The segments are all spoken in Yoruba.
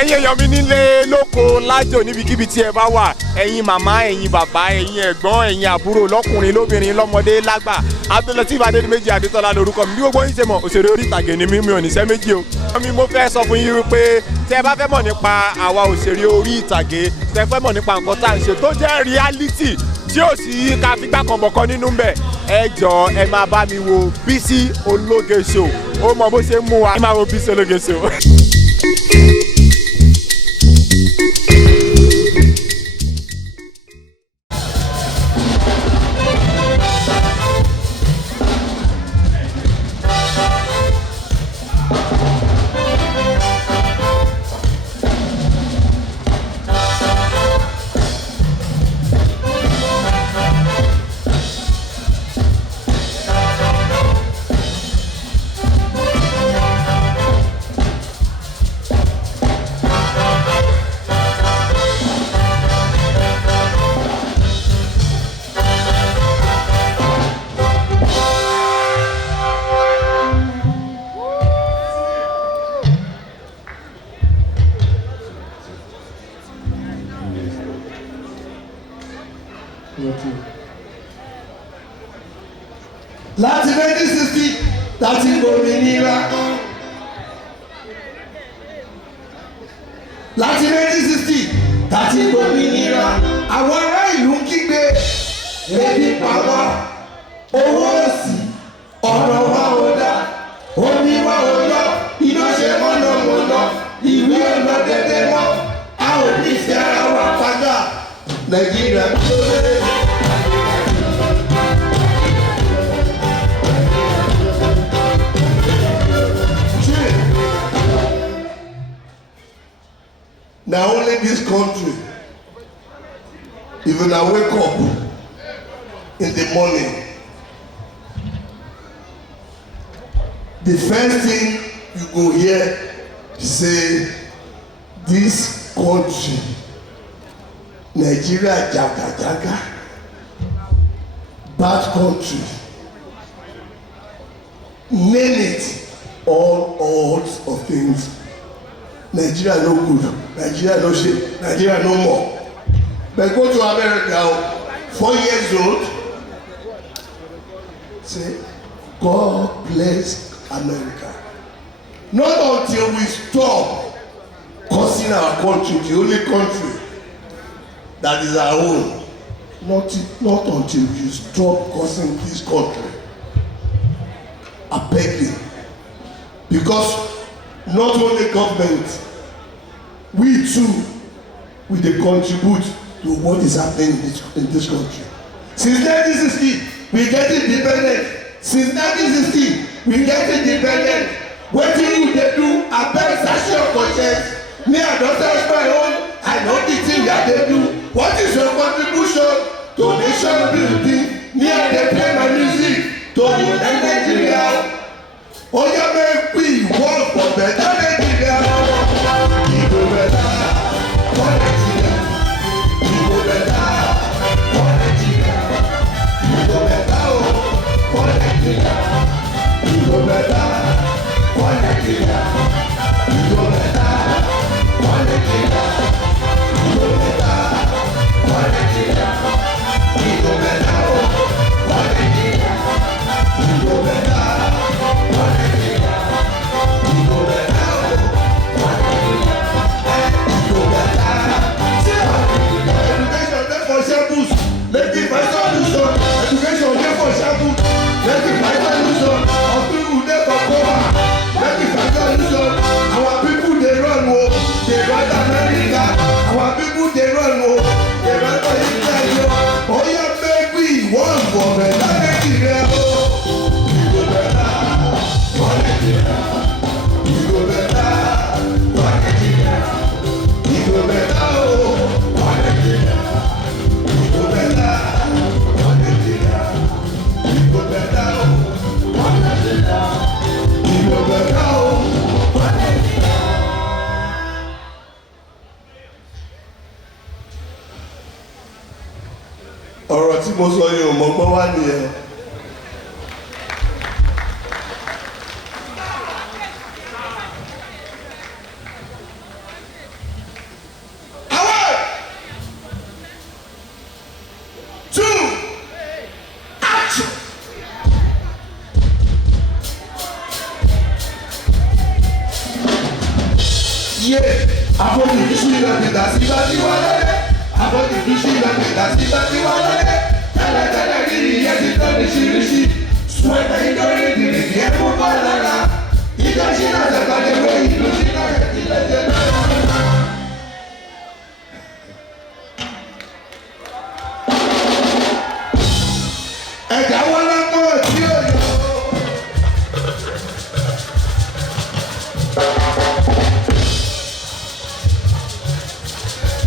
ẹ̀yin èèyàn mi nílé lóko lájò níbikíbi tí ẹ bá wà ẹ̀yin màmá ẹ̀yin bàbá ẹ̀yin ẹ̀gbọ́n ẹ̀yin àbúrò lọ́kùnrin lóbìnrin lọ́mọdé lágbà Abdulateef Adédìméjì Adétọ́lá lórúkọ mi bí gbogbo yín ṣe mọ̀ òṣèré orí ìtàgé ni mi ò níṣẹ́ méjì o. mo fẹ́ sọ fún yín wípé tẹ́ ẹ bá fẹ́ mọ̀ nípa àwa òṣèré orí ìtàgé tẹ́ ẹ fẹ́ mọ̀ nípa nǹkan tá à ń ṣe tó jẹ́ reality tí ò sí ká figbá kan bọ̀kan nínú bẹ̀ ẹ jọ ẹ máa bá mi wo Bisi Ológe Show ó mọ bó ṣe ń mú wa ẹ máa wo Bisi Ológe Show. láti 1960 láti gbòmìnira láti 1960 láti gbòmìnira àwọn ará ìlú ń kígbe ebi pa wá owó òsì ọ̀rọ̀ wa ò dá omi wa ò yọ iná ṣe mọ̀nàmọ́ná ìwé ọ̀nà dédé mọ́ a ò ní fi ara wa padà Nàìjíríà tó lé. Now only this country, if I wake up in the morning, the first thing you go hear say, this country, Nigeria jaga jaga, bad country, name it, all odds of things. Nigeria no good, Nigeria no shit, Nigeria no more. But go to America, 4 years old, say, God bless America. Not until we stop cursing our country, the only country that is our own. Not until you stop cursing this country. I beg you. Because not only government, we too, we dey contribute to what is happening in this country. Since 1960, we get independent. Since 1960, we get independent. Wetin you dey do? Abeg search your conscience. Me, I don search my own. I know the thing that they do. What is your contribution to nation building? Me, I dey play my music to unite Nigeria. Oya make we work for better Nigeria. We go better for Nigeria. We go better for Nigeria. We go better for Nigeria. We go better for Nigeria. We go better for Nigeria. We go better for Nigeria. We go better for Nigeria. We go better. Let the fight solution. Education dey for shabu. Let the fight solution. Our people dey for cover. Let the fight solution. Our people dey run o. Dey run America. Our people dey run o. Dey run for Israel o. Oya make we one for better Nigeria o. We go better for Nigeria. We go better for Nigeria. We go better o for Nigeria. Ọ̀rọ̀ tí mo sọ yìí ò mọ̀ gbọ́ wá nìyẹn. yé àfojúdi Shina Peter síbáṣíwá lọ́lẹ́ àfojúdi Shina Peter síbáṣíwá lọ́lẹ́ tẹ́lẹ̀tẹ́lẹ̀ kiri yẹn ti tọ́ ní ṣíríṣí sùwẹ́tẹ̀ nítorí ìdìrìkì ẹ̀ fún bọ́ lára ìjọ Shina ṣàkàdé pé ìlú Shina rẹ̀ ti lẹ́jẹ̀ náà. ẹ̀dá wọn lọ́kọ̀ tí ó yọ.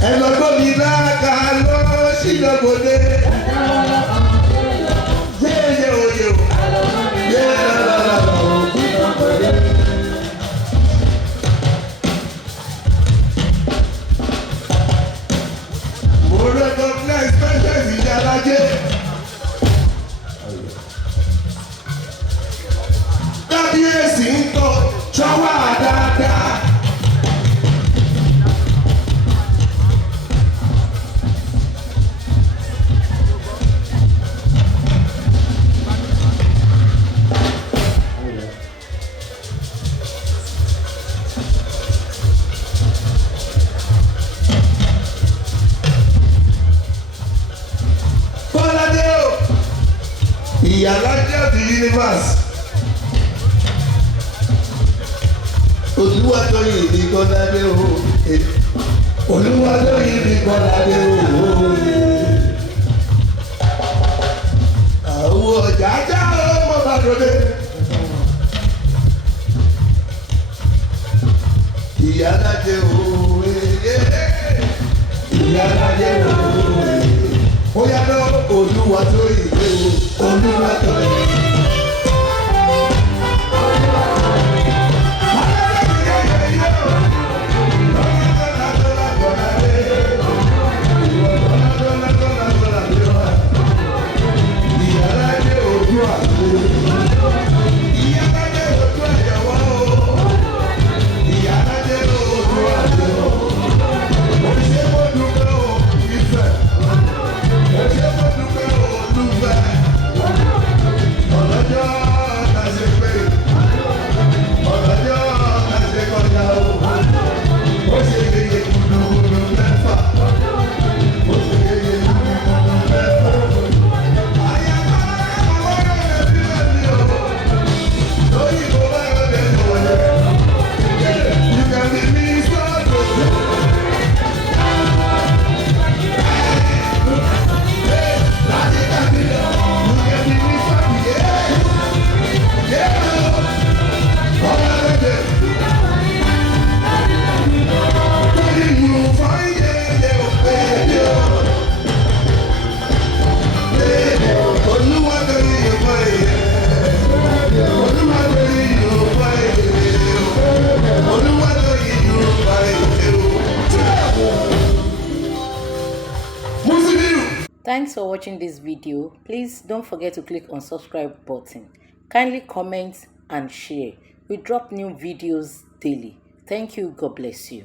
ẹlọgbọ́n mi lága lọ Shina bòde. yéèyé oyè o. yéèyé lọ́lọ́lọ́ o. Shina bòde. mo recognize presence ìjà alájẹ. kábíyèsí ń tọ́ ṣọ́wá dáadáa. Ìyálàjẹ of the universe. Olúwatóyìn ní Kọ́ládé o. Olúwatóyìn ní Kọ́ládé o. Àwọn ọjà ajá ọmọ bàdóde. Ìyálàjẹ o. Ìyálàjẹ o. Ó yá lọ Olúwatóyìn o. Olúwatóyìn. Thanks for watching this video. Please don't forget to click on subscribe button. Kindly comment and share. We drop new videos daily. Thank you. God bless you.